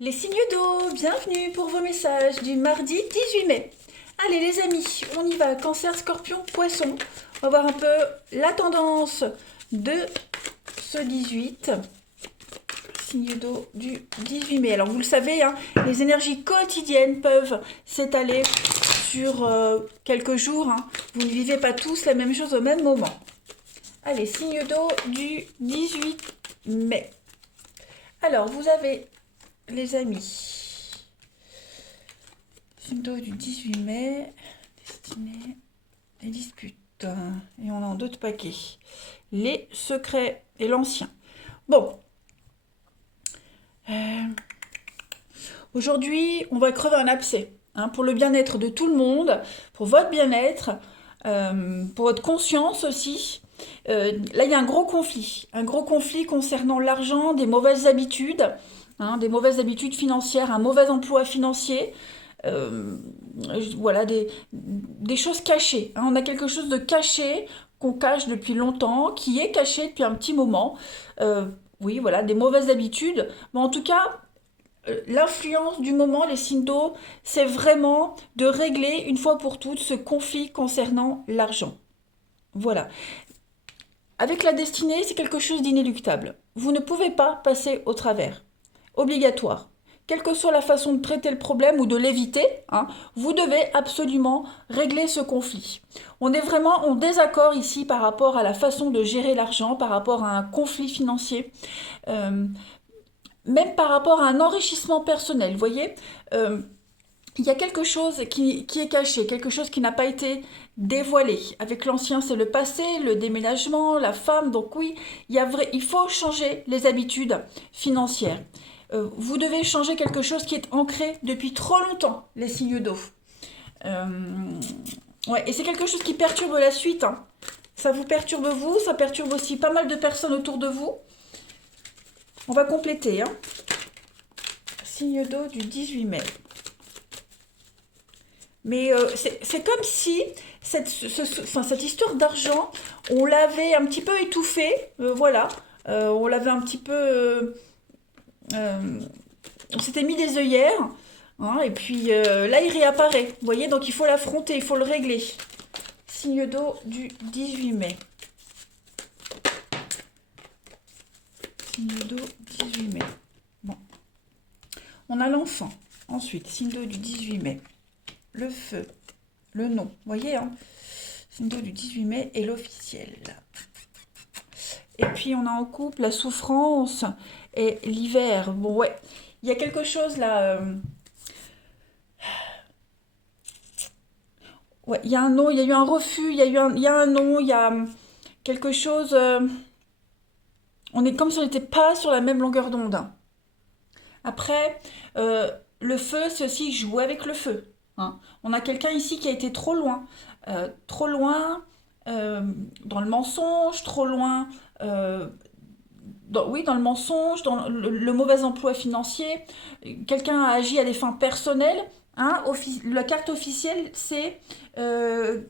Les signes d'eau, bienvenue pour vos messages du mardi 18 mai. Allez les amis, on y va, cancer, scorpion, poisson. On va voir un peu la tendance de ce 18. Signe d'eau du 18 mai. Alors vous le savez, hein, les énergies quotidiennes peuvent s'étaler sur quelques jours. Hein. Vous ne vivez pas tous la même chose au même moment. Allez, signe d'eau du 18 mai. Alors vous avez les amis, signe d'eau du 18 mai, destinée et disputes. Et on a en d'autres paquets. Les secrets et l'ancien. Bon. Aujourd'hui, on va crever un abcès. Hein, pour le bien-être de tout le monde, pour votre bien-être, pour votre conscience aussi. Là, il y a un gros conflit concernant l'argent, des mauvaises habitudes. Hein, des mauvaises habitudes financières, un mauvais emploi financier, euh, voilà, des choses cachées. Hein. On a quelque chose de caché qu'on cache depuis longtemps, qui est caché depuis un petit moment. Oui, voilà, des mauvaises habitudes. Mais en tout cas, l'influence du moment, les signes d'eau, c'est vraiment de régler une fois pour toutes ce conflit concernant l'argent. Voilà. Avec la destinée, c'est quelque chose d'inéluctable. Vous ne pouvez pas passer au travers. Obligatoire. Quelle que soit la façon de traiter le problème ou de l'éviter, hein, vous devez absolument régler ce conflit. On est vraiment en désaccord ici par rapport à la façon de gérer l'argent, par rapport à un conflit financier, euh, même par rapport à un enrichissement personnel. Vous voyez, il y a quelque chose qui est caché, quelque chose qui n'a pas été dévoilé. Avec l'ancien, c'est le passé, le déménagement, la femme. Donc oui, il faut changer les habitudes financières. Vous devez changer quelque chose qui est ancré depuis trop longtemps, les signes d'eau. Euh, ouais, et c'est quelque chose qui perturbe la suite. Hein. Ça vous perturbe vous, ça perturbe aussi pas mal de personnes autour de vous. On va compléter. Hein. Signe d'eau du 18 mai. Mais c'est comme si cette histoire d'argent, on l'avait un petit peu étouffée, voilà. On l'avait un petit peu... euh, on s'était mis des œillères, hein, et puis là, il réapparaît. Vous voyez, donc il faut l'affronter, il faut le régler. Signe d'eau du 18 mai. Signe d'eau 18 mai. Bon. On a l'enfant. Ensuite, signe d'eau du 18 mai. Le feu, le nom, vous voyez, hein, signe d'eau du 18 mai et l'officiel. Et puis on a en couple la souffrance et l'hiver. Bon, ouais, il y a quelque chose là. Ouais, il y a un non, il y a eu un refus, il y a un non, il y a quelque chose. On est comme si on n'était pas sur la même longueur d'onde. Après, le feu, c'est aussi jouer avec le feu. Hein. On a quelqu'un ici qui a été trop loin dans le mensonge, trop loin, oui, dans le mensonge, dans le mauvais emploi financier. Quelqu'un a agi à des fins personnelles. Hein. La carte officielle, euh,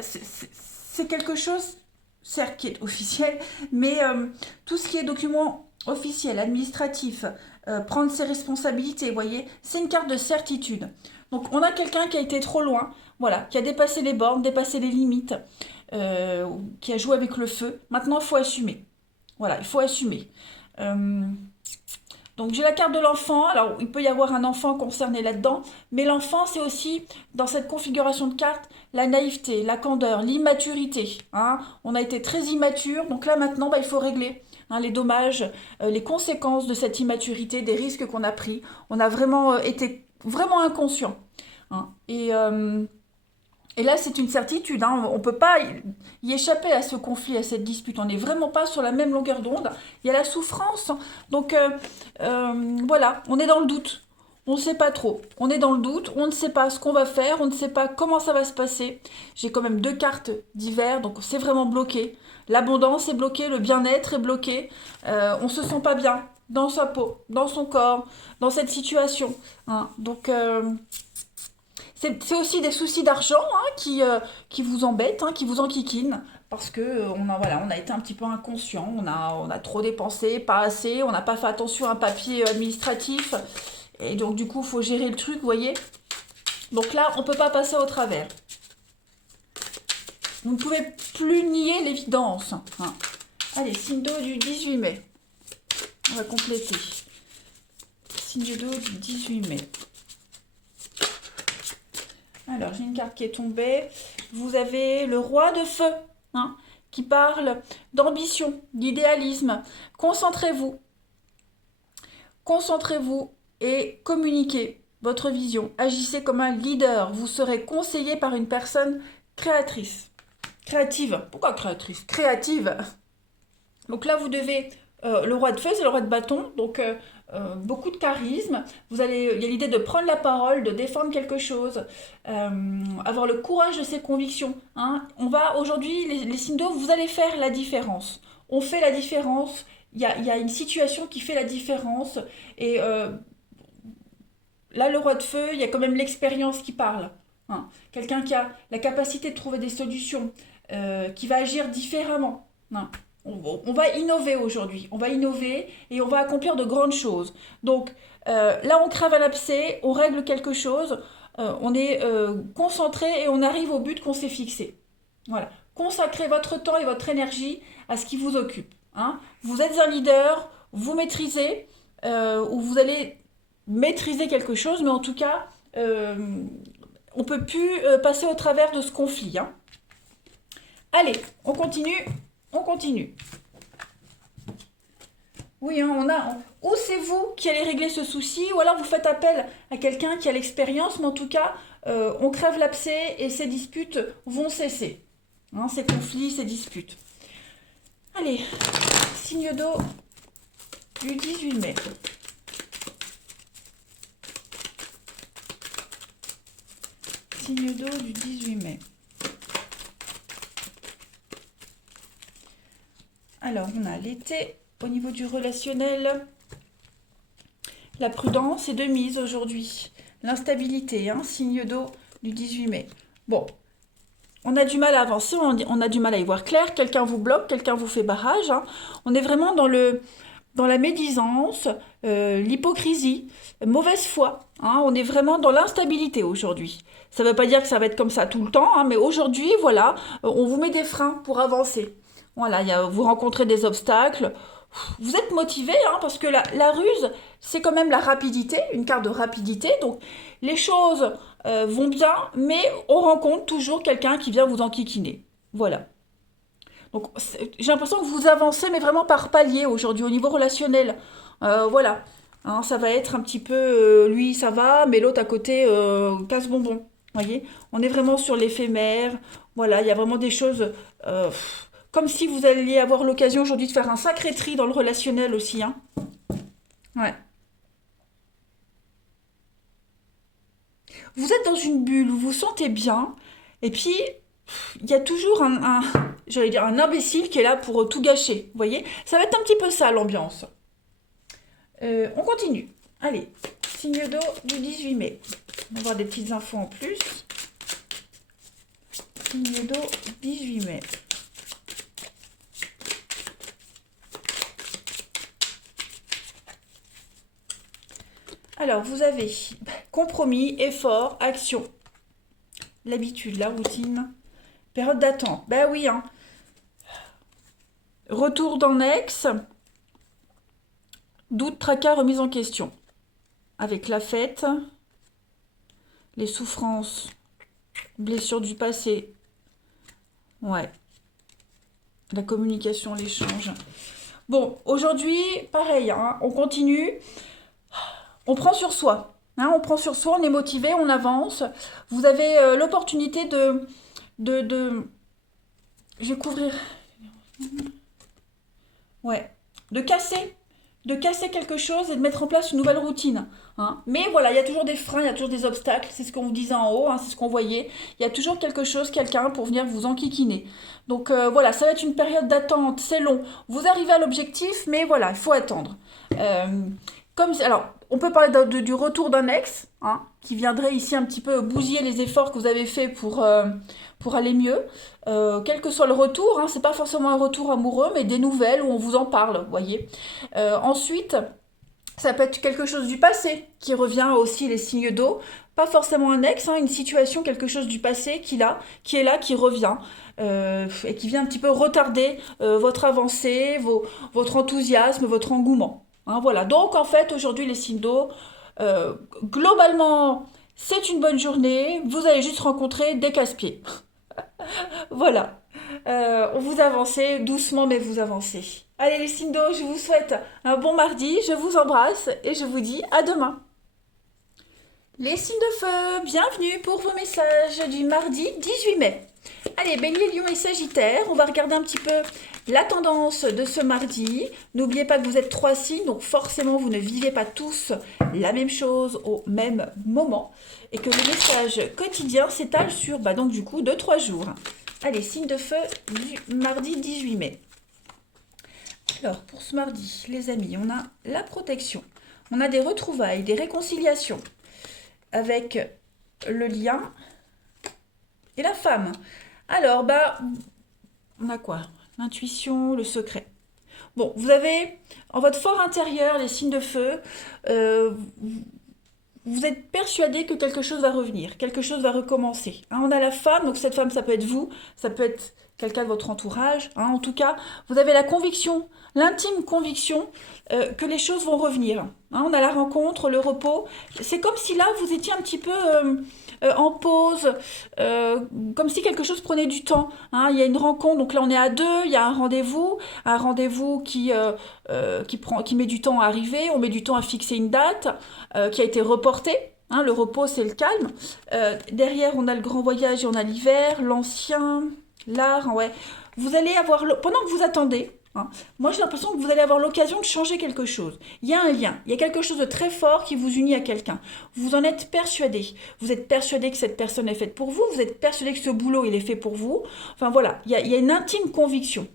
c'est quelque chose, certes, qui est officiel, mais tout ce qui est document officiel, administratif, prendre ses responsabilités, vous voyez, c'est une carte de certitude. Donc on a quelqu'un qui a été trop loin, voilà, qui a dépassé les bornes, dépassé les limites, euh, qui a joué avec le feu. Maintenant, il faut assumer. Voilà, il faut assumer. Euh, donc j'ai la carte de l'enfant. Alors il peut y avoir un enfant concerné là-dedans, mais l'enfant c'est aussi dans cette configuration de carte la naïveté, la candeur, l'immaturité. Hein. On a été très immature, donc là maintenant il faut régler hein, les dommages, les conséquences de cette immaturité, des risques qu'on a pris. On a vraiment été vraiment inconscient. Hein. Et là, c'est une certitude, hein, on ne peut pas y échapper à ce conflit, à cette dispute. On n'est vraiment pas sur la même longueur d'onde. Il y a la souffrance. Donc voilà, on est dans le doute. On ne sait pas trop. On est dans le doute, on ne sait pas ce qu'on va faire, on ne sait pas comment ça va se passer. J'ai quand même deux cartes d'hiver, donc c'est vraiment bloqué. L'abondance est bloquée, le bien-être est bloqué. On ne se sent pas bien dans sa peau, dans son corps, dans cette situation. Hein. Donc c'est aussi des soucis d'argent hein, qui vous embêtent, hein, qui vous enquiquinent. parce que voilà, on a été un petit peu inconscient, on a trop dépensé, pas assez, on n'a pas fait attention à un papier administratif, et donc du coup, il faut gérer le truc, vous voyez. Donc là, on ne peut pas passer au travers. Vous ne pouvez plus nier l'évidence. Hein. Allez, signe d'eau du 18 mai. On va compléter. Signe d'eau du 18 mai. Alors, j'ai une carte qui est tombée. Vous avez le roi de feu, hein, qui parle d'ambition, d'idéalisme. Concentrez-vous. Concentrez-vous et communiquez votre vision. Agissez comme un leader. Vous serez conseillé par une personne créatrice. Créative. Pourquoi créatrice? Créative. Donc là, vous devez... le roi de feu, c'est le roi de bâton. Donc, beaucoup de charisme. Il y a l'idée de prendre la parole, de défendre quelque chose, avoir le courage de ses convictions. Hein. On va aujourd'hui, les signes d'eau, vous allez faire la différence. On fait la différence. Il y a une situation qui fait la différence. Et là, le roi de feu, il y a quand même l'expérience qui parle. Hein. Quelqu'un qui a la capacité de trouver des solutions, qui va agir différemment. Hein. On va innover aujourd'hui, on va innover et on va accomplir de grandes choses. Donc là, on crave un abcès, on règle quelque chose, on est concentré et on arrive au but qu'on s'est fixé. Voilà. Consacrez votre temps et votre énergie à ce qui vous occupe. Hein. Vous êtes un leader, vous maîtrisez, ou vous allez maîtriser quelque chose, mais en tout cas, on ne peut plus passer au travers de ce conflit. Hein. Allez, on continue. On continue. Oui, hein, ou c'est vous qui allez régler ce souci, ou alors vous faites appel à quelqu'un qui a l'expérience, mais en tout cas, on crève l'abcès et ces disputes vont cesser. Hein, ces conflits, ces disputes. Allez, signe d'eau du 18 mai. Signe d'eau du 18 mai. Alors, on a l'été au niveau du relationnel. La prudence est de mise aujourd'hui. L'instabilité, hein, signe d'eau du 18 mai. Bon, on a du mal à avancer, on a du mal à y voir clair. Quelqu'un vous bloque, quelqu'un vous fait barrage. Hein. On est vraiment dans la médisance, l'hypocrisie, mauvaise foi. Hein. On est vraiment dans l'instabilité aujourd'hui. Ça ne veut pas dire que ça va être comme ça tout le temps, hein, mais aujourd'hui, voilà, on vous met des freins pour avancer. Voilà, vous rencontrez des obstacles. Vous êtes motivé, hein, parce que la ruse, c'est quand même la rapidité, une carte de rapidité. Donc, les choses vont bien, mais on rencontre toujours quelqu'un qui vient vous enquiquiner. Voilà. Donc, j'ai l'impression que vous avancez, mais vraiment par palier aujourd'hui, au niveau relationnel. Voilà. Hein, ça va être un petit peu, lui, ça va, mais l'autre à côté, casse-bonbon. Voyez, on est vraiment sur l'éphémère. Voilà, il y a vraiment des choses... comme si vous alliez avoir l'occasion aujourd'hui de faire un sacré tri dans le relationnel aussi. Hein. Ouais. Vous êtes dans une bulle, vous vous sentez bien, et puis il y a toujours j'allais dire un imbécile qui est là pour tout gâcher. Vous voyez? Ça va être un petit peu ça l'ambiance. On continue. Allez, signe d'eau du 18 mai. On va voir des petites infos en plus. Signe d'eau 18 mai. Alors, vous avez compromis, effort, action, l'habitude, la routine, période d'attente. Ben oui, hein. Retour d'un ex, doute, tracas, remise en question. Avec la fête, les souffrances, blessures du passé. Ouais. La communication, l'échange. Bon, aujourd'hui, pareil, hein, on continue. On prend sur soi. Hein, on prend sur soi, on est motivé, on avance. Vous avez l'opportunité de... Je vais couvrir... Ouais. De casser quelque chose et de mettre en place une nouvelle routine. Hein. Mais voilà, il y a toujours des freins, il y a toujours des obstacles. C'est ce qu'on vous disait en haut, hein, c'est ce qu'on voyait. Il y a toujours quelque chose, quelqu'un pour venir vous enquiquiner. Donc voilà, ça va être une période d'attente, c'est long. Vous arrivez à l'objectif, mais voilà, il faut attendre. Alors, on peut parler du retour d'un ex, hein, qui viendrait ici un petit peu bousiller les efforts que vous avez faits pour aller mieux. Quel que soit le retour, hein, c'est pas forcément un retour amoureux, mais des nouvelles où on vous en parle, vous voyez. Ensuite, ça peut être quelque chose du passé qui revient aussi, les signes d'eau. Pas forcément un ex, hein, une situation, quelque chose du passé qui est là, qui revient. Et qui vient un petit peu retarder votre avancée, votre enthousiasme, votre engouement. Hein, voilà. Donc en fait, aujourd'hui, les signes d'eau, globalement, c'est une bonne journée. Vous allez juste rencontrer des casse-pieds. Voilà. Vous avancez doucement, mais vous avancez. Allez les signes d'eau, je vous souhaite un bon mardi, je vous embrasse et je vous dis à demain. Les signes de feu, bienvenue pour vos messages du mardi 18 mai. Allez, Bélier, Lion et Sagittaire, on va regarder un petit peu la tendance de ce mardi. N'oubliez pas que vous êtes 3 signes, donc forcément vous ne vivez pas tous la même chose au même moment. Et que le message quotidien s'étale sur, donc du coup, 2-3 jours. Allez, signe de feu du mardi 18 mai. Alors, pour ce mardi, les amis, on a la protection. On a des retrouvailles, des réconciliations avec le lien et la femme. Alors, on a quoi? L'intuition, le secret. Bon, vous avez en votre fort intérieur les signes de feu. Vous êtes persuadé que quelque chose va revenir, quelque chose va recommencer. Hein, on a la femme, donc cette femme, ça peut être vous, ça peut être quelqu'un de votre entourage. Hein, en tout cas, vous avez la conviction, l'intime conviction que les choses vont revenir. Hein, on a la rencontre, le repos. C'est comme si là, vous étiez un petit peu en pause, comme si quelque chose prenait du temps. Hein, il y a une rencontre, donc là on est à deux, il y a un rendez-vous qui met du temps à arriver, on met du temps à fixer une date, qui a été reportée. Hein, le repos, c'est le calme. Derrière, on a le grand voyage et on a l'hiver, l'ancien, l'art. Ouais. Vous allez avoir, pendant que vous attendez, hein, moi j'ai l'impression que vous allez avoir l'occasion de changer quelque chose. Il y a un lien, il y a quelque chose de très fort qui vous unit à quelqu'un. Vous en êtes persuadé. Vous êtes persuadé que cette personne est faite pour vous. Vous êtes persuadé que ce boulot, il est fait pour vous. Enfin voilà, il y a une intime conviction.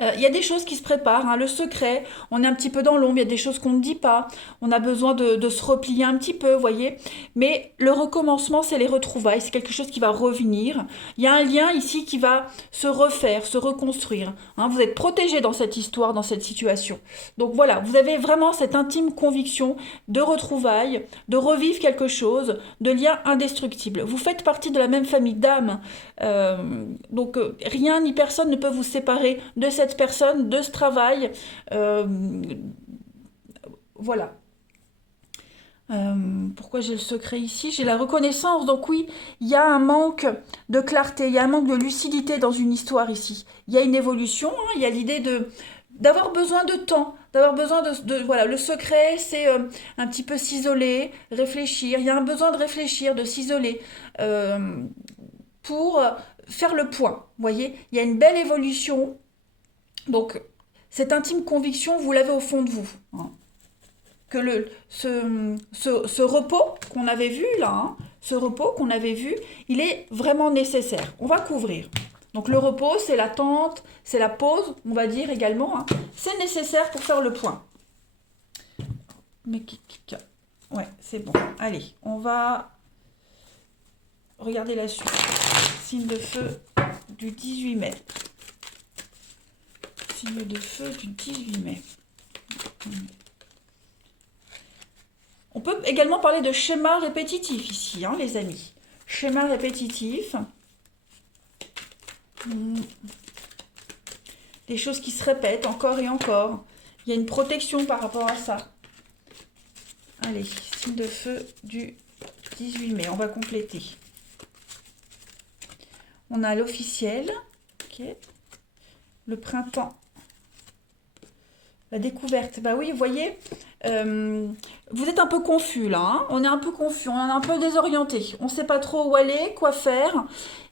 Il y a des choses qui se préparent, hein, le secret, on est un petit peu dans l'ombre, il y a des choses qu'on ne dit pas, on a besoin de se replier un petit peu, vous voyez. Mais le recommencement, c'est les retrouvailles, c'est quelque chose qui va revenir. Il y a un lien ici qui va se refaire, se reconstruire. Hein. Vous êtes protégé dans cette histoire, dans cette situation. Donc voilà, vous avez vraiment cette intime conviction de retrouvailles, de revivre quelque chose, de lien indestructible. Vous faites partie de la même famille d'âmes, donc rien ni personne ne peut vous séparer de cette personne, de ce travail. Voilà. Pourquoi j'ai le secret ici? J'ai la reconnaissance, donc oui, il y a un manque de clarté, il y a un manque de lucidité dans une histoire ici. Il y a une évolution, hein, il y a l'idée d'avoir besoin de temps, d'avoir besoin voilà, le secret, c'est un petit peu s'isoler, réfléchir. Il y a un besoin de réfléchir, de s'isoler pour faire le point. Vous voyez, il y a une belle évolution. Donc, cette intime conviction, vous l'avez au fond de vous. Hein. Que ce repos qu'on avait vu là, hein, ce repos qu'on avait vu, il est vraiment nécessaire. On va couvrir. Donc le repos, c'est l'attente, c'est la pause, on va dire également. Hein. C'est nécessaire pour faire le point. Mais ouais, c'est bon. Allez, on va regarder la suite. Signe de feu du 18 mai. Signe de feu du 18 mai. On peut également parler de schéma répétitif ici, hein, les amis. Schéma répétitif. Des choses qui se répètent encore et encore. Il y a une protection par rapport à ça. Allez, signe de feu du 18 mai. On va compléter. On a l'officiel. Okay. Le printemps. La découverte. Bah oui, vous voyez, vous êtes un peu confus là. Hein, on est un peu confus, on est un peu désorienté. On ne sait pas trop où aller, quoi faire.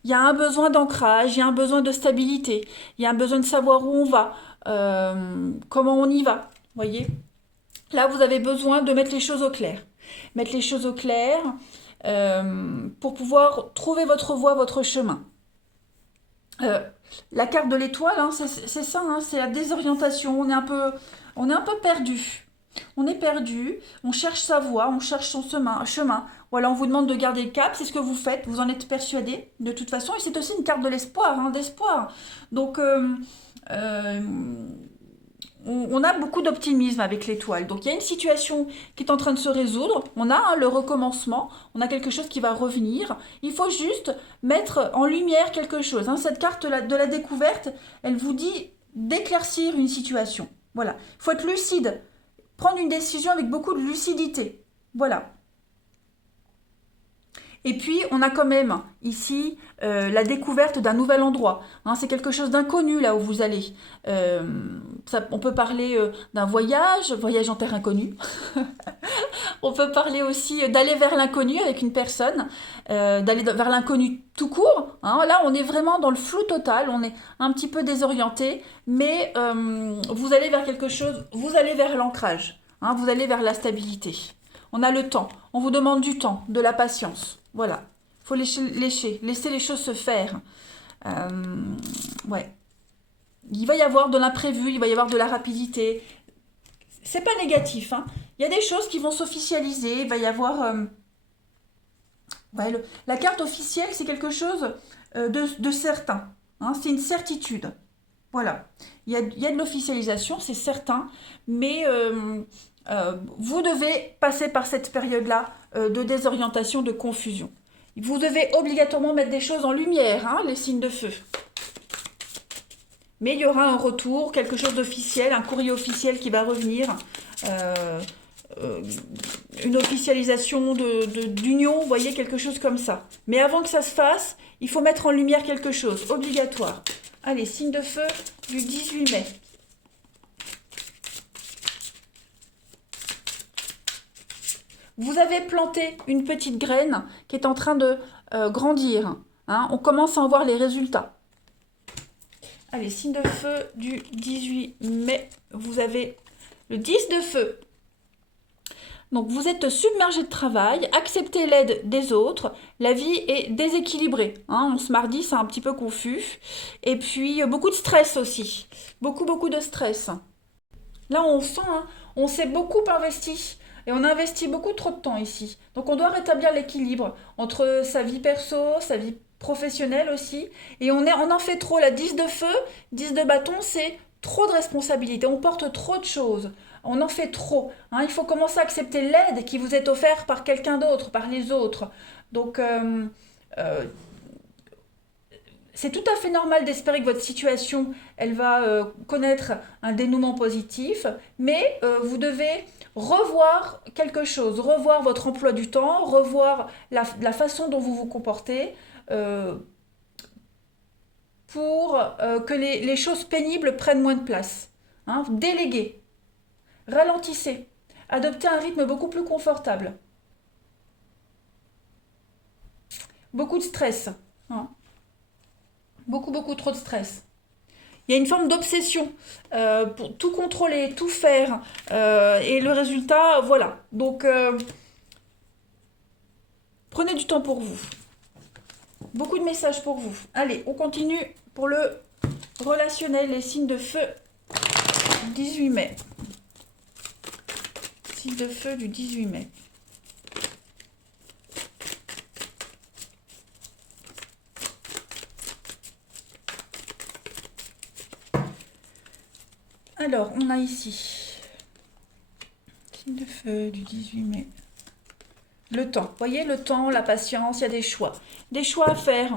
Il y a un besoin d'ancrage, il y a un besoin de stabilité. Il y a un besoin de savoir où on va, comment on y va. Vous voyez. Là, vous avez besoin de mettre les choses au clair. Mettre les choses au clair pour pouvoir trouver votre voie, votre chemin. La carte de l'étoile, hein, c'est ça, hein, c'est la désorientation. On est un peu perdu. On est perdu, on cherche sa voie, on cherche son chemin. Voilà, on vous demande de garder le cap, c'est ce que vous faites, vous en êtes persuadé de toute façon. Et c'est aussi une carte de l'espoir, hein, d'espoir. Donc, euh, on a beaucoup d'optimisme avec l'étoile. Donc il y a une situation qui est en train de se résoudre. On a le recommencement. On a quelque chose qui va revenir. Il faut juste mettre en lumière quelque chose, hein. Cette carte de la découverte, elle vous dit d'éclaircir une situation. Voilà. Il faut être lucide. Prendre une décision avec beaucoup de lucidité. Voilà. Et puis, on a quand même ici la découverte d'un nouvel endroit, hein. C'est quelque chose d'inconnu là où vous allez. On peut parler d'un voyage en terre inconnue. On peut parler aussi d'aller vers l'inconnu avec une personne, d'aller vers l'inconnu tout court, hein. Là, on est vraiment dans le flou total, on est un petit peu désorienté, mais vous allez vers quelque chose, vous allez vers l'ancrage, hein, vous allez vers la stabilité. On a le temps, on vous demande du temps, de la patience. Voilà, il faut laisser les choses se faire. Ouais. Il va y avoir de l'imprévu, il va y avoir de la rapidité. C'est pas négatif, hein. Il y a des choses qui vont s'officialiser, il va y avoir... ouais, la carte officielle, c'est quelque chose de certain, hein, c'est une certitude. Voilà. Il y a de l'officialisation, c'est certain, mais vous devez passer par cette période-là de désorientation, de confusion. Vous devez obligatoirement mettre des choses en lumière, hein, les signes de feu. Mais il y aura un retour, quelque chose d'officiel, un courrier officiel qui va revenir, une officialisation d'union, vous voyez, quelque chose comme ça. Mais avant que ça se fasse, il faut mettre en lumière quelque chose, obligatoire. Allez, signe de feu du 18 mai. Vous avez planté une petite graine qui est en train de grandir, hein. On commence à en voir les résultats. Allez, signe de feu du 18 mai. Vous avez le 10 de feu. Donc, vous êtes submergé de travail, acceptez l'aide des autres, la vie est déséquilibrée, hein. Ce mardi, c'est un petit peu confus. Et puis, beaucoup de stress aussi. Beaucoup de stress. Là, on sent, hein, on s'est beaucoup investi. Et on a investi beaucoup trop de temps ici. Donc, on doit rétablir l'équilibre entre sa vie perso, sa vie professionnelle aussi. Et on en fait trop. La 10 de feu, 10 de bâton, c'est trop de responsabilités. On porte trop de choses. On en fait trop, hein. Il faut commencer à accepter l'aide qui vous est offerte par quelqu'un d'autre, par les autres. Donc, c'est tout à fait normal d'espérer que votre situation, elle va connaître un dénouement positif, mais vous devez revoir quelque chose, revoir votre emploi du temps, revoir la façon dont vous vous comportez pour que les choses pénibles prennent moins de place, hein. Déléguer, ralentissez, adoptez un rythme beaucoup plus confortable. Beaucoup de stress, hein. Beaucoup trop de stress. Il y a une forme d'obsession pour tout contrôler, tout faire. Et le résultat, voilà. Donc, prenez du temps pour vous. Beaucoup de messages pour vous. Allez, on continue pour le relationnel, les signes de feu 18 mai. Signe de feu du 18 mai. Alors, on a ici, signe de feu du 18 mai. Le temps, vous voyez, le temps, la patience, il y a des choix. Des choix à faire,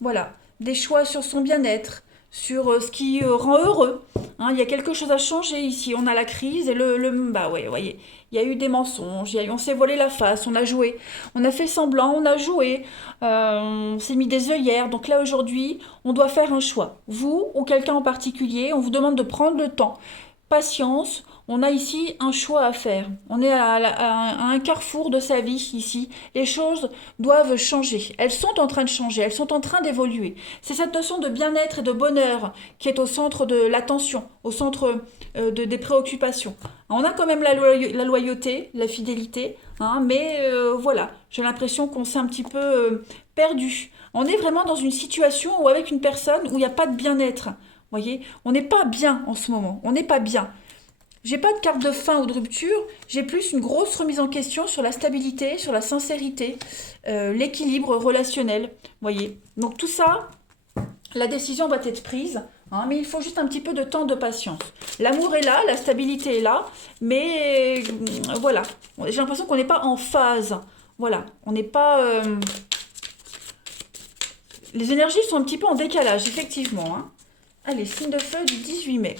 voilà. Des choix sur son bien-être, sur ce qui rend heureux, hein. Il y a quelque chose à changer ici. On a la crise et bah ouais, vous voyez, il y a eu des mensonges, on s'est voilé la face, on a joué, on a fait semblant, on a joué, on s'est mis des œillères. Donc là, aujourd'hui, on doit faire un choix. Vous ou quelqu'un en particulier, on vous demande de prendre le temps. Patience, on a ici un choix à faire. On est à un carrefour de sa vie ici. Les choses doivent changer. Elles sont en train de changer, elles sont en train d'évoluer. C'est cette notion de bien-être et de bonheur qui est au centre de l'attention, au centre des préoccupations. On a quand même la loyauté, la fidélité, hein, mais voilà, j'ai l'impression qu'on s'est un petit peu perdu. On est vraiment dans une situation où avec une personne où il n'y a pas de bien-être. Voyez, on n'est pas bien en ce moment, on n'est pas bien. J'ai pas de carte de fin ou de rupture, j'ai plus une grosse remise en question sur la stabilité, sur la sincérité, l'équilibre relationnel, voyez. Donc tout ça, la décision va être prise, hein, mais il faut juste un petit peu de temps de patience. L'amour est là, la stabilité est là, mais voilà, j'ai l'impression qu'on n'est pas en phase, voilà, on n'est pas... les énergies sont un petit peu en décalage, effectivement, hein. Allez, signe de feu du 18 mai.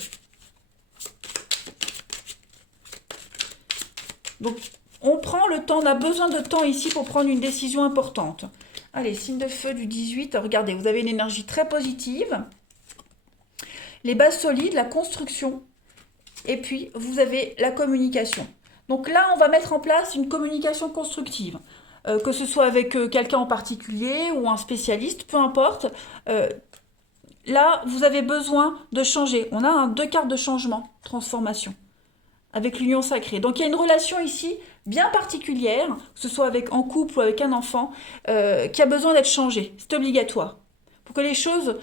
Donc, on prend le temps, on a besoin de temps ici pour prendre une décision importante. Allez, signe de feu du 18. Regardez, vous avez une énergie très positive. Les bases solides, la construction. Et puis, vous avez la communication. Donc là, on va mettre en place une communication constructive. Que ce soit avec quelqu'un en particulier ou un spécialiste, peu importe. Là, vous avez besoin de changer. On a deux cartes de changement, transformation, avec l'union sacrée. Donc il y a une relation ici bien particulière, que ce soit en couple ou avec un enfant, qui a besoin d'être changée. C'est obligatoire. Pour que les choses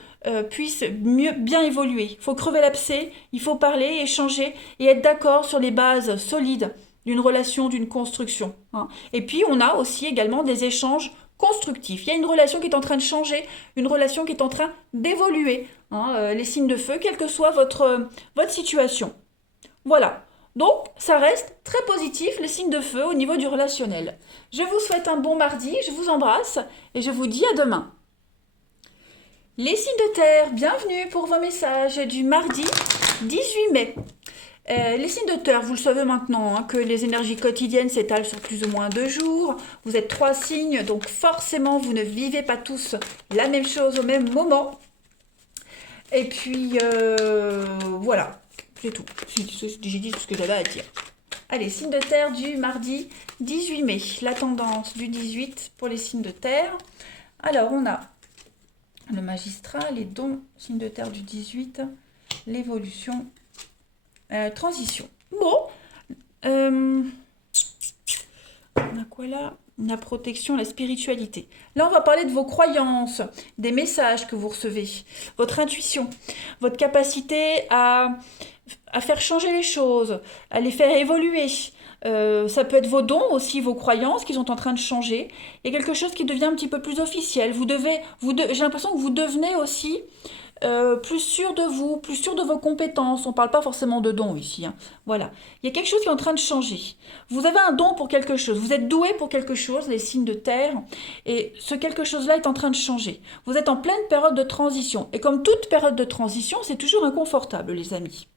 puissent bien évoluer. Il faut crever l'abcès, il faut parler, échanger et être d'accord sur les bases solides d'une relation, d'une construction, hein. Et puis on a aussi également des échanges constructif. Il y a une relation qui est en train de changer, une relation qui est en train d'évoluer, hein, les signes de feu, quelle que soit votre situation. Voilà. Donc, ça reste très positif, les signes de feu au niveau du relationnel. Je vous souhaite un bon mardi, je vous embrasse et je vous dis à demain. Les signes de terre, bienvenue pour vos messages du mardi 18 mai. Les signes de terre, vous le savez maintenant, hein, que les énergies quotidiennes s'étalent sur plus ou moins 2 jours. Vous êtes 3 signes, donc forcément, vous ne vivez pas tous la même chose au même moment. Et puis, voilà, c'est tout. J'ai dit tout ce que j'avais à dire. Allez, signes de terre du mardi 18 mai. La tendance du 18 pour les signes de terre. Alors, on a le magistrat, les dons, signes de terre du 18, l'évolution... transition. Bon. On a quoi là? La protection, la spiritualité. Là, on va parler de vos croyances, des messages que vous recevez, votre intuition, votre capacité à faire changer les choses, à les faire évoluer. Ça peut être vos dons aussi, vos croyances qui sont en train de changer. Il y a quelque chose qui devient un petit peu plus officiel. J'ai l'impression que vous devenez aussi plus sûr de vous, plus sûr de vos compétences. On ne parle pas forcément de dons ici, hein. Voilà. Il y a quelque chose qui est en train de changer. Vous avez un don pour quelque chose. Vous êtes doué pour quelque chose, les signes de terre. Et ce quelque chose-là est en train de changer. Vous êtes en pleine période de transition. Et comme toute période de transition, c'est toujours inconfortable, les amis.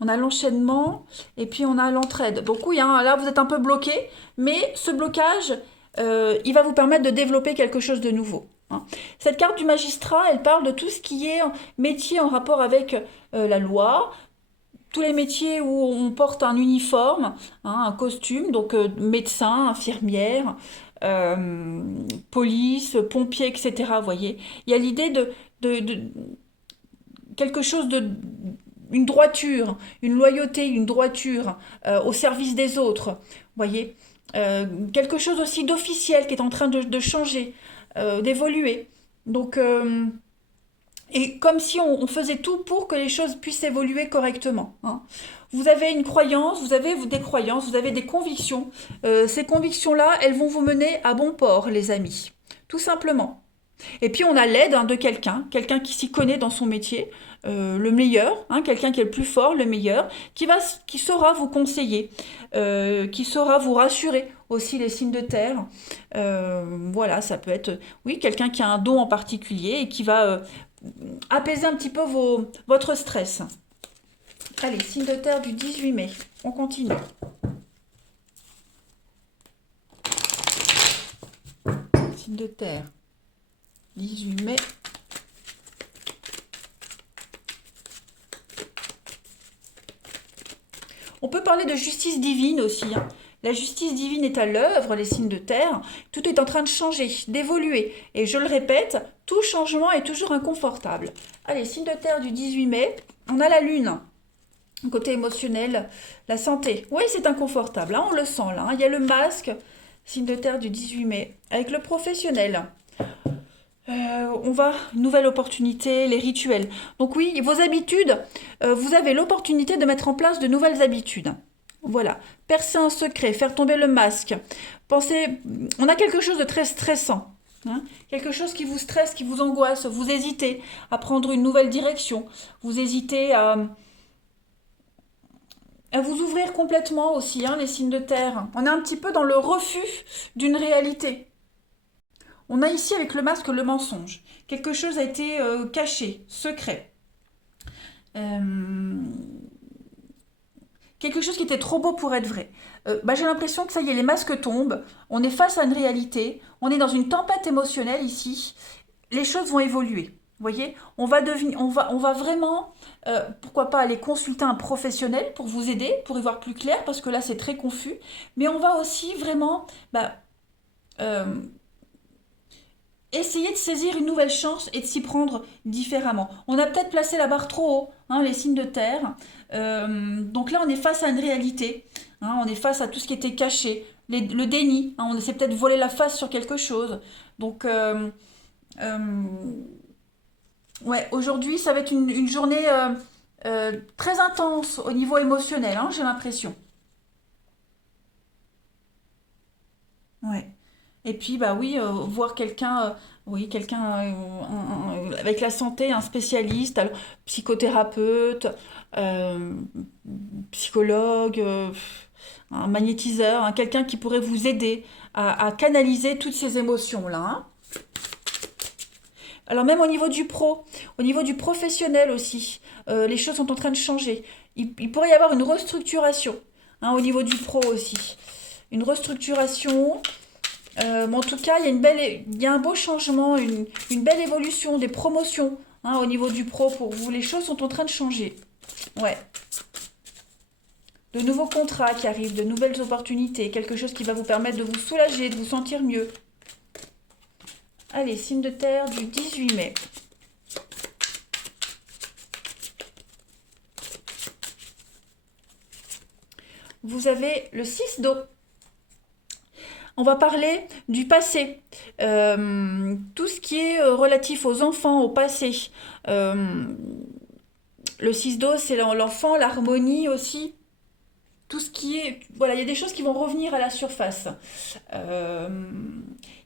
On a l'enchaînement et puis on a l'entraide. Donc oui, hein, là vous êtes un peu bloqué, mais ce blocage, il va vous permettre de développer quelque chose de nouveau, hein. Cette carte du magistrat, elle parle de tout ce qui est métier en rapport avec la loi, tous les métiers où on porte un uniforme, hein, un costume, donc médecin, infirmière, police, pompier, etc. Vous voyez, il y a l'idée de quelque chose une droiture, une loyauté, une droiture au service des autres, voyez. Quelque chose aussi d'officiel qui est en train de changer, d'évoluer. Donc, et comme si on faisait tout pour que les choses puissent évoluer correctement, hein. Vous avez une croyance, vous avez des croyances, vous avez des convictions. Ces convictions-là, elles vont vous mener à bon port, les amis, tout simplement. Et puis on a l'aide, hein, de quelqu'un qui s'y connaît dans son métier, le meilleur, hein, quelqu'un qui est le plus fort, le meilleur, qui saura vous conseiller, qui saura vous rassurer aussi, les signes de terre. Voilà, ça peut être, oui, quelqu'un qui a un don en particulier et qui va apaiser un petit peu votre stress. Allez, signe de terre du 18 mai, on continue. Signe de terre. 18 mai. On peut parler de justice divine aussi, hein. La justice divine est à l'œuvre, les signes de terre. Tout est en train de changer, d'évoluer. Et je le répète, tout changement est toujours inconfortable. Allez, signe de terre du 18 mai. On a la lune. Côté émotionnel, la santé. Oui, c'est inconfortable, hein, on le sent là, hein. Il y a le masque, signe de terre du 18 mai. Avec le professionnel. nouvelle opportunité, les rituels. Donc oui, vos habitudes, vous avez l'opportunité de mettre en place de nouvelles habitudes. Voilà, percer un secret, faire tomber le masque. Pensez, on a quelque chose de très stressant. Hein, quelque chose qui vous stresse, qui vous angoisse, vous hésitez à prendre une nouvelle direction, vous hésitez à vous ouvrir complètement aussi, hein, les signes de terre. On est un petit peu dans le refus d'une réalité. On a ici avec le masque le mensonge. Quelque chose a été caché, secret. Euh, quelque chose qui était trop beau pour être vrai. J'ai l'impression que ça y est, les masques tombent. On est face à une réalité. On est dans une tempête émotionnelle ici. Les choses vont évoluer. Vous voyez, on va vraiment, pourquoi pas aller consulter un professionnel pour vous aider, pour y voir plus clair, parce que là c'est très confus. Mais on va aussi vraiment euh, essayer de saisir une nouvelle chance et de s'y prendre différemment. On a peut-être placé la barre trop haut, hein, les signes de terre. Donc là, on est face à une réalité. Hein, on est face à tout ce qui était caché. Le déni. Hein, on s'est peut-être volé la face sur quelque chose. Donc, euh, ouais, aujourd'hui, ça va être une journée très intense au niveau émotionnel, hein, j'ai l'impression. Ouais. Et puis, bah oui, voir quelqu'un, oui, quelqu'un avec la santé, un spécialiste, alors, psychothérapeute, euh, psychologue, un magnétiseur, hein, quelqu'un qui pourrait vous aider à canaliser toutes ces émotions-là. Hein. Alors même au niveau du professionnel aussi, les choses sont en train de changer. Il pourrait y avoir une restructuration, hein, au niveau du pro aussi. Une restructuration. Mais en tout cas, il y a un beau changement, une belle évolution, des promotions, hein, au niveau du pro pour vous. Les choses sont en train de changer. Ouais. De nouveaux contrats qui arrivent, de nouvelles opportunités, quelque chose qui va vous permettre de vous soulager, de vous sentir mieux. Allez, signe de terre du 18 mai. Vous avez le 6 d'eau. On va parler du passé. Tout ce qui est relatif aux enfants, au passé. Euh, le 6 d'eau, c'est l'enfant, l'harmonie aussi. Tout ce qui est... Voilà, il y a des choses qui vont revenir à la surface. Euh,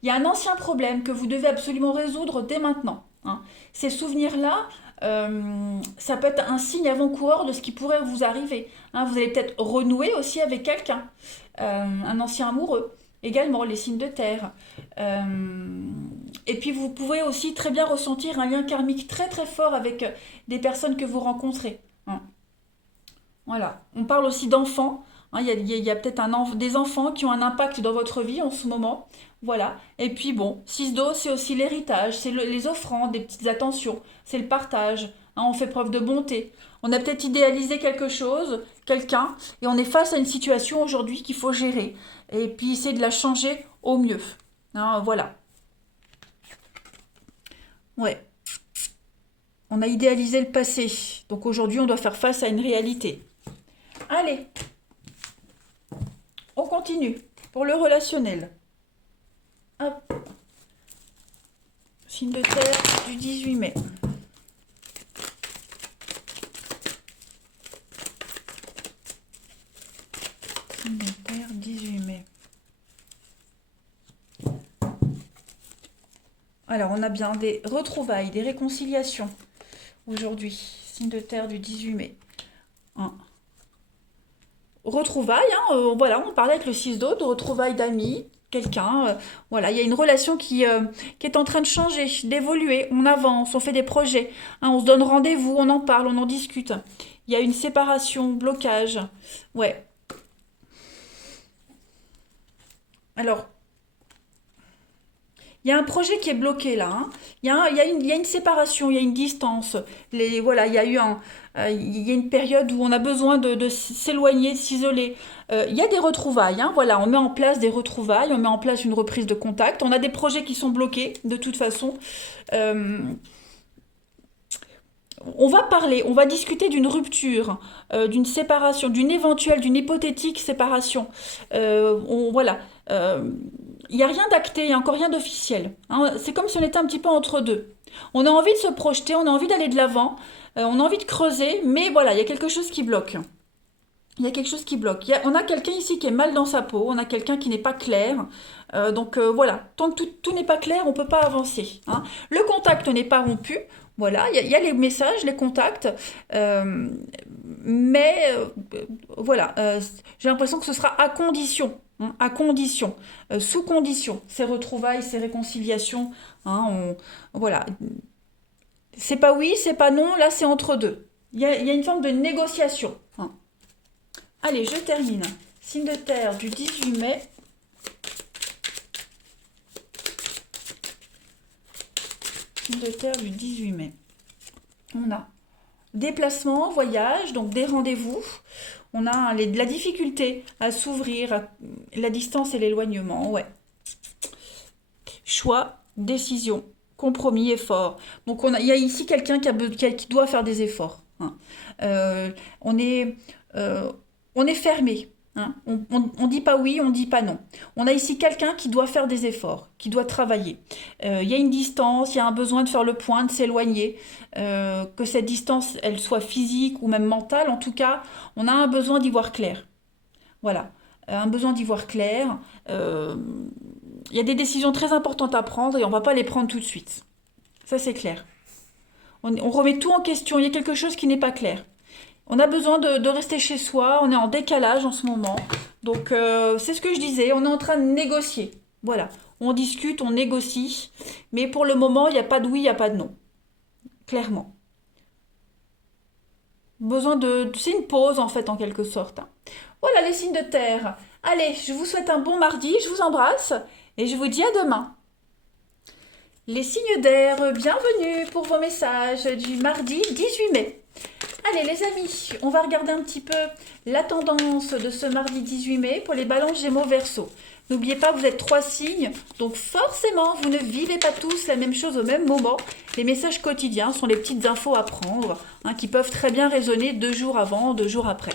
il y a un ancien problème que vous devez absolument résoudre dès maintenant. Hein. Ces souvenirs-là, ça peut être un signe avant-coureur de ce qui pourrait vous arriver. Hein. Vous allez peut-être renouer aussi avec quelqu'un, un ancien amoureux. Également, les signes de terre. Euh, et puis, vous pouvez aussi très bien ressentir un lien karmique très très fort avec des personnes que vous rencontrez. Hein. Voilà. On parle aussi d'enfants. Hein, il y a peut-être des enfants qui ont un impact dans votre vie en ce moment. Voilà. Et puis bon, 6 d'eau, c'est aussi l'héritage, c'est les offrandes, des petites attentions, c'est le partage. Hein, on fait preuve de bonté. On a peut-être idéalisé quelque chose, quelqu'un, et on est face à une situation aujourd'hui qu'il faut gérer. Et puis essayer de la changer au mieux. Hein, voilà. Ouais. On a idéalisé le passé. Donc aujourd'hui, on doit faire face à une réalité. Allez, on continue pour le relationnel. Hop, signe de terre du 18 mai. Signe de terre 18 mai. Alors, on a bien des retrouvailles, des réconciliations aujourd'hui. Signe de terre du 18 mai. Un. Retrouvailles, hein, voilà, on parlait avec le 6 d'eau, de retrouvailles d'amis, quelqu'un, voilà, il y a une relation qui est en train de changer, d'évoluer, on avance, on fait des projets, hein, on se donne rendez-vous, on en parle, on en discute. Il y a une séparation, blocage, ouais. Alors, il y a un projet qui est bloqué là. Hein. Il y a une séparation, il y a une distance. Voilà, il y a une période où on a besoin de s'éloigner, de s'isoler. Il y a des retrouvailles. Hein, voilà, on met en place des retrouvailles, on met en place une reprise de contact. On a des projets qui sont bloqués de toute façon. Euh, on va discuter d'une rupture, d'une séparation, d'une éventuelle, d'une hypothétique séparation. Voilà. il n'y a rien d'acté, il n'y a encore rien d'officiel. Hein. C'est comme si on était un petit peu entre deux. On a envie de se projeter, on a envie d'aller de l'avant, on a envie de creuser, mais voilà, il y a quelque chose qui bloque. Il y a quelque chose qui bloque. On a quelqu'un ici qui est mal dans sa peau, on a quelqu'un qui n'est pas clair. Donc voilà, tant que tout n'est pas clair, on ne peut pas avancer. Hein. Le contact n'est pas rompu. Voilà, il y a les messages, les contacts. Euh, mais voilà, j'ai l'impression que ce sera à condition. Hein, à condition, sous condition, ces retrouvailles, ces réconciliations, hein, voilà, c'est pas oui, c'est pas non, là c'est entre deux. Il y a une forme de négociation. Hein. Allez, je termine. Signe de terre du 18 mai. Signe de terre du 18 mai. On a déplacement, voyage, donc des rendez-vous. On a la difficulté à s'ouvrir, la distance et l'éloignement, ouais. Choix, décision, compromis, effort. Donc il y a ici quelqu'un qui doit faire des efforts. Hein. Euh, on est, euh, on est fermé. Hein. On dit pas oui, on dit pas non. On a ici quelqu'un qui doit faire des efforts, qui doit travailler. Il y a une distance, il y a un besoin de faire le point, de s'éloigner. Que cette distance, elle soit physique ou même mentale, en tout cas, on a un besoin d'y voir clair. Voilà, un besoin d'y voir clair. Euh, Il y a des décisions très importantes à prendre et on ne va pas les prendre tout de suite. Ça, c'est clair. On remet tout en question. Il y a quelque chose qui n'est pas clair. On a besoin de rester chez soi. On est en décalage en ce moment. Donc, c'est ce que je disais. On est en train de négocier. Voilà. On discute, on négocie. Mais pour le moment, il n'y a pas de oui, il n'y a pas de non. Clairement. Besoin c'est une pause, en fait, en quelque sorte. Hein. Voilà les signes de terre. Allez, je vous souhaite un bon mardi. Je vous embrasse. Et je vous dis à demain. Les signes d'air, bienvenue pour vos messages du mardi 18 mai. Allez les amis, on va regarder un petit peu la tendance de ce mardi 18 mai pour les balances Gémeaux Verseau. N'oubliez pas, vous êtes 3 signes, donc forcément, vous ne vivez pas tous la même chose au même moment. Les messages quotidiens sont les petites infos à prendre, hein, qui peuvent très bien résonner 2 jours avant, 2 jours après.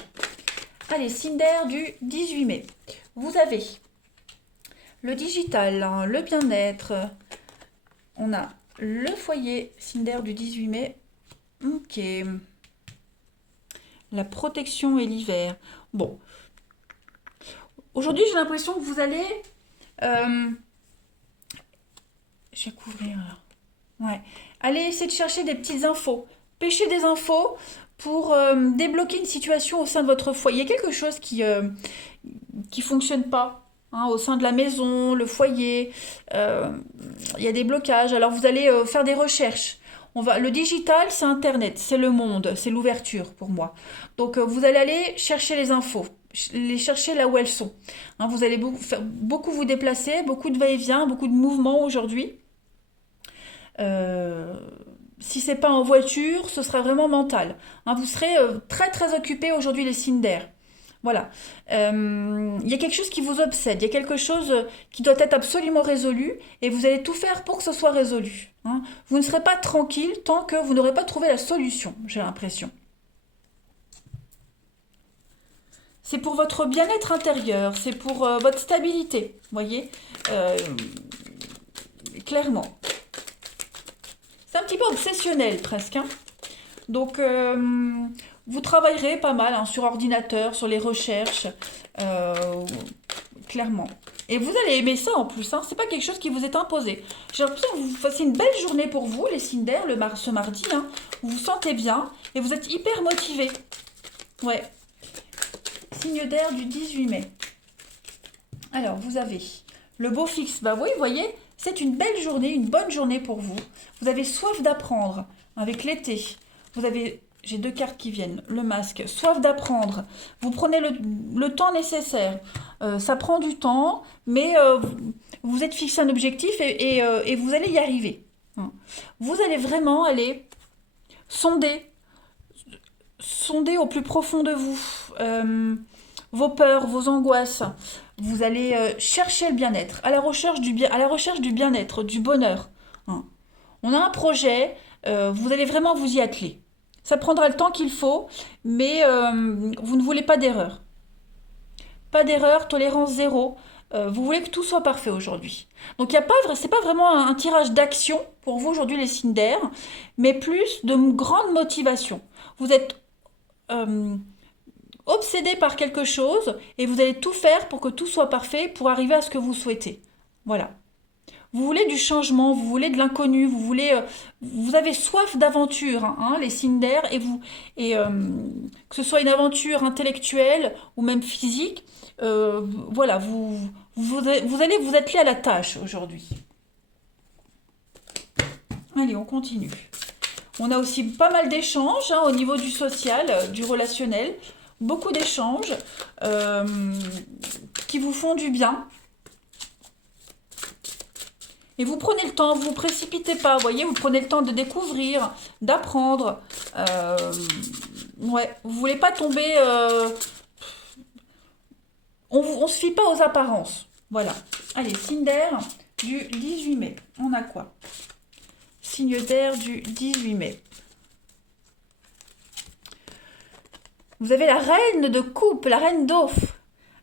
Allez, signe d'air du 18 mai. Vous avez le digital, hein, le bien-être. On a le foyer, signe d'air du 18 mai. Ok. La protection et l'hiver. Bon. Aujourd'hui, j'ai l'impression que vous allez... je vais couvrir là. Ouais. Allez essayer de chercher des petites infos. Pêcher des infos pour débloquer une situation au sein de votre foyer. Quelque chose qui fonctionne pas. Hein, au sein de la maison, le foyer, il y a des blocages. Alors vous allez faire des recherches. Le digital, c'est Internet, c'est le monde, c'est l'ouverture pour moi. Donc vous allez aller chercher les infos, les chercher là où elles sont. Hein, vous allez beaucoup vous déplacer, beaucoup de va-et-vient, beaucoup de mouvements aujourd'hui. Euh, Si c'est pas en voiture, ce sera vraiment mental. Hein, vous serez très très occupé aujourd'hui les signes d'air. Voilà. Il y a quelque chose qui vous obsède, il y a quelque chose qui doit être absolument résolu et vous allez tout faire pour que ce soit résolu. Hein. Vous ne serez pas tranquille tant que vous n'aurez pas trouvé la solution, j'ai l'impression. C'est pour votre bien-être intérieur, c'est pour votre stabilité, vous voyez. Euh, Clairement. C'est un petit peu obsessionnel presque. Hein. Donc, vous travaillerez pas mal hein, sur ordinateur, sur les recherches, euh, clairement. Et vous allez aimer ça en plus, hein. C'est pas quelque chose qui vous est imposé. J'ai l'impression que vous fassiez une belle journée pour vous, les signes d'air, ce mardi. Hein. Vous vous sentez bien et vous êtes hyper motivé. Ouais. Signe d'air du 18 mai. Alors, vous avez le beau fixe. Bah oui, vous voyez, c'est une belle journée, une bonne journée pour vous. Vous avez soif d'apprendre avec l'été. Vous avez, j'ai 2 cartes qui viennent. Le masque, soif d'apprendre. Vous prenez le temps nécessaire. Ça prend du temps, mais vous êtes fixé un objectif et vous allez y arriver. Hein. Vous allez vraiment aller sonder, sonder au plus profond de vous vos peurs, vos angoisses. Vous allez chercher le bien-être, à la recherche du bien-être, du bonheur. Hein. On a un projet, vous allez vraiment vous y atteler. Ça prendra le temps qu'il faut, mais vous ne voulez pas d'erreur. Pas d'erreur, tolérance zéro. Vous voulez que tout soit parfait aujourd'hui. Donc, c'est pas vraiment un tirage d'action pour vous aujourd'hui, les signes d'air, mais plus de grande motivation. Vous êtes euh, obsédé par quelque chose et vous allez tout faire pour que tout soit parfait pour arriver à ce que vous souhaitez. Voilà. Vous voulez du changement, vous voulez de l'inconnu, vous avez soif d'aventure, hein, les signes d'air, et que ce soit une aventure intellectuelle ou même physique, voilà, vous allez vous atteler à la tâche aujourd'hui. Allez, on continue. On a aussi pas mal d'échanges hein, au niveau du social, du relationnel, beaucoup d'échanges euh, qui vous font du bien. Et vous prenez le temps, vous ne vous précipitez pas, vous voyez, vous prenez le temps de découvrir, d'apprendre. Ouais, vous voulez pas tomber. On se fie pas aux apparences. Voilà. Allez, signe d'air du 18 mai. On a quoi? Signe d'air du 18 mai. Vous avez la reine de coupe, la reine d'eau.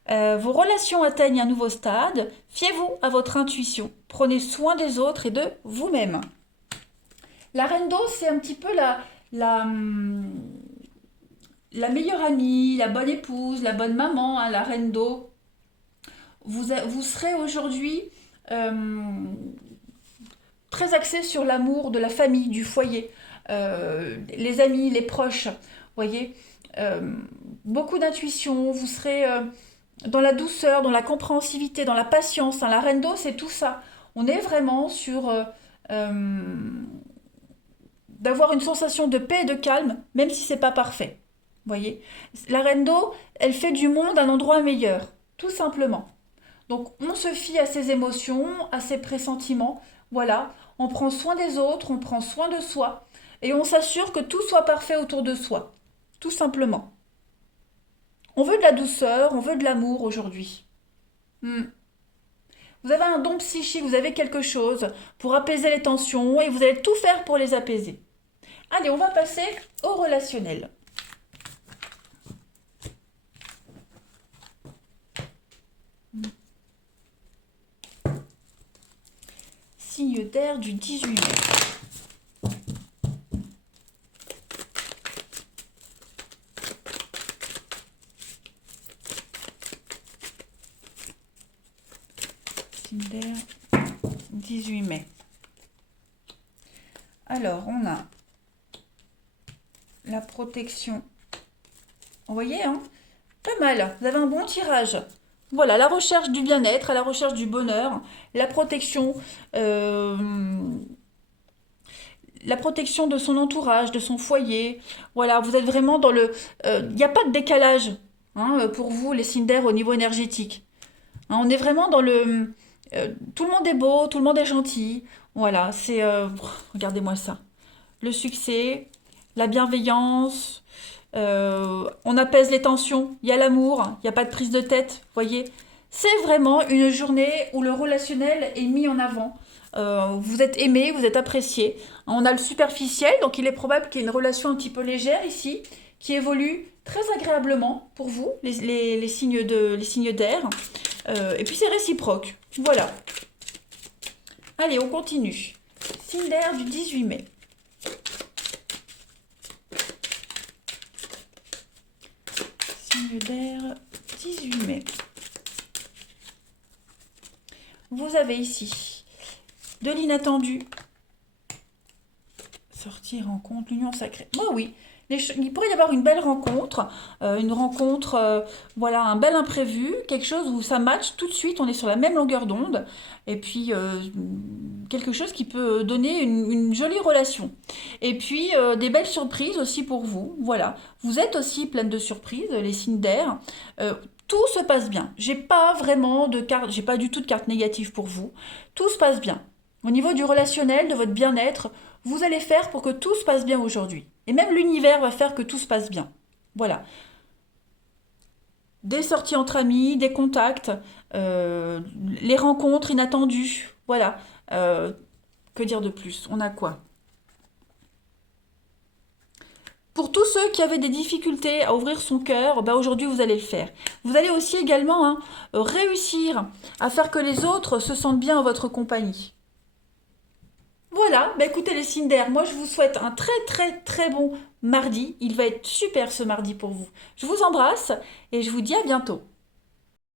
Vos relations atteignent un nouveau stade. Fiez-vous à votre intuition. Prenez soin des autres et de vous-même. La reine d'eau, c'est un petit peu la, la meilleure amie, la bonne épouse, la bonne maman, hein, la reine d'eau. Vous serez aujourd'hui très axé sur l'amour de la famille, du foyer, les amis, les proches. Voyez, beaucoup d'intuition. Vous serez dans la douceur, dans la compréhensivité, dans la patience. Hein. La reine d'eau, c'est tout ça. On est vraiment sur d'avoir une sensation de paix et de calme, même si c'est pas parfait. Voyez, la reine d'eau, elle fait du monde un endroit meilleur, tout simplement. Donc, on se fie à ses émotions, à ses pressentiments. Voilà, on prend soin des autres, on prend soin de soi, et on s'assure que tout soit parfait autour de soi, tout simplement. On veut de la douceur, on veut de l'amour aujourd'hui. Hmm. Vous avez un don psychique, vous avez quelque chose pour apaiser les tensions et vous allez tout faire pour les apaiser. Allez, on va passer au relationnel. Signe d'air du 18 mai. Signe d'air 18 mai. Alors, on a la protection. Vous voyez, hein? Pas mal. Vous avez un bon tirage. Voilà, la recherche du bien-être, la recherche du bonheur, la protection, euh, la protection de son entourage, de son foyer. Voilà, vous êtes vraiment dans le... Il n'y a pas de décalage hein, pour vous, les signes d'air, au niveau énergétique. Hein, on est vraiment dans le... tout le monde est beau, tout le monde est gentil. Voilà, c'est... regardez-moi ça. Le succès, la bienveillance, on apaise les tensions, il y a l'amour, il n'y a pas de prise de tête, voyez. C'est vraiment une journée où le relationnel est mis en avant. Vous êtes aimé, vous êtes apprécié. On a le superficiel, donc il est probable qu'il y ait une relation un petit peu légère ici, qui évolue très agréablement pour vous, les signes d'air. Et puis c'est réciproque. Voilà. Allez, on continue. Signe d'air du 18 mai. Signe d'air 18 mai. Vous avez ici de l'inattendu. Sortir en compte, l'union sacrée. Oh oui, il pourrait y avoir une belle rencontre, voilà, un bel imprévu, quelque chose où ça match tout de suite, on est sur la même longueur d'onde, et puis quelque chose qui peut donner une jolie relation. Et puis des belles surprises aussi pour vous, voilà. Vous êtes aussi pleine de surprises, les signes d'air. Tout se passe bien. J'ai pas vraiment de carte, j'ai pas du tout de carte négative pour vous. Tout se passe bien. Au niveau du relationnel, de votre bien-être, vous allez faire pour que tout se passe bien aujourd'hui. Et même l'univers va faire que tout se passe bien. Voilà. Des sorties entre amis, des contacts, les rencontres inattendues. Voilà. Que dire de plus? On a quoi? Pour tous ceux qui avaient des difficultés à ouvrir son cœur, bah aujourd'hui vous allez le faire. Vous allez aussi également réussir à faire que les autres se sentent bien en votre compagnie. Voilà, bah écoutez les signes d'air, moi je vous souhaite un très très très bon mardi. Il va être super ce mardi pour vous. Je vous embrasse et je vous dis à bientôt.